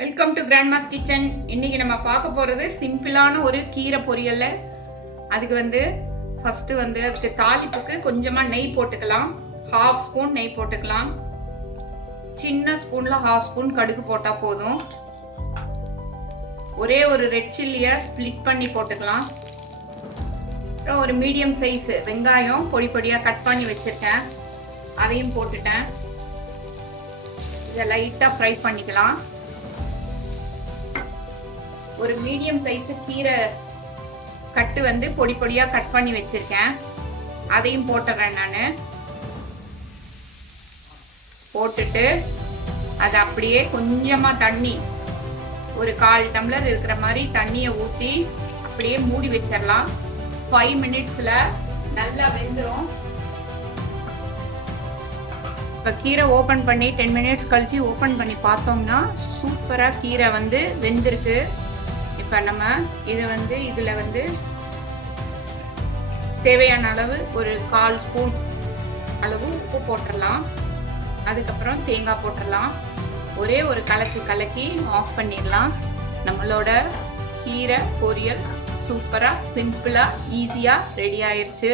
Welcome to Grandma's kitchen. இன்னைக்கு நம்ம பார்க்க போகிறது சிம்பிளான ஒரு கீரை பொரியல். அதுக்கு ஃபஸ்ட்டு அதுக்கு தாளிப்புக்கு கொஞ்சமாக நெய் போட்டுக்கலாம். 1/2 ஸ்பூன் நெய் போட்டுக்கலாம். சின்ன ஸ்பூனில் 1/2 ஸ்பூன் கடுகு போட்டால் போதும். ஒரே ஒரு ரெட் சில்லியை ஸ்ப்ளிட் பண்ணி போட்டுக்கலாம். அப்புறம் ஒரு மீடியம் சைஸ் வெங்காயம் பொடி பொடியாக கட் பண்ணி வச்சுருக்கேன், அதையும் போட்டுட்டேன். இதை லைட்டாக ஃப்ரை பண்ணிக்கலாம். ஒரு மீடியம் சைஸ் கீரை கட்டு பொடி பொடியாக கட் பண்ணி வச்சிருக்கேன், அதையும் போட்டுறேன். நான் போட்டுட்டு அதை அப்படியே கொஞ்சமாக தண்ணி, ஒரு 1/4 டம்ளர் இருக்கிற மாதிரி தண்ணியை ஊற்றி அப்படியே மூடி வச்சிடலாம். 5 மினிட்ஸில் நல்லா வெந்துடும். இப்போ கீரை ஓப்பன் பண்ணி 10 மினிட்ஸ் கழிச்சு ஓப்பன் பண்ணி பார்த்தோம்னா சூப்பராக கீரை வெந்திருக்கு. இப்போ நம்ம இதில் தேவையான அளவு ஒரு 1/4 ஸ்பூன் அளவு உப்பு போட்டுடலாம். அதுக்கப்புறம் தேங்காய் போட்டுடலாம். ஒரே ஒரு கலக்கி ஆஃப் பண்ணிடலாம். நம்மளோட கீரை பொரியல் சூப்பராக சிம்பிளாக ஈஸியாக ரெடி ஆயிடுச்சு.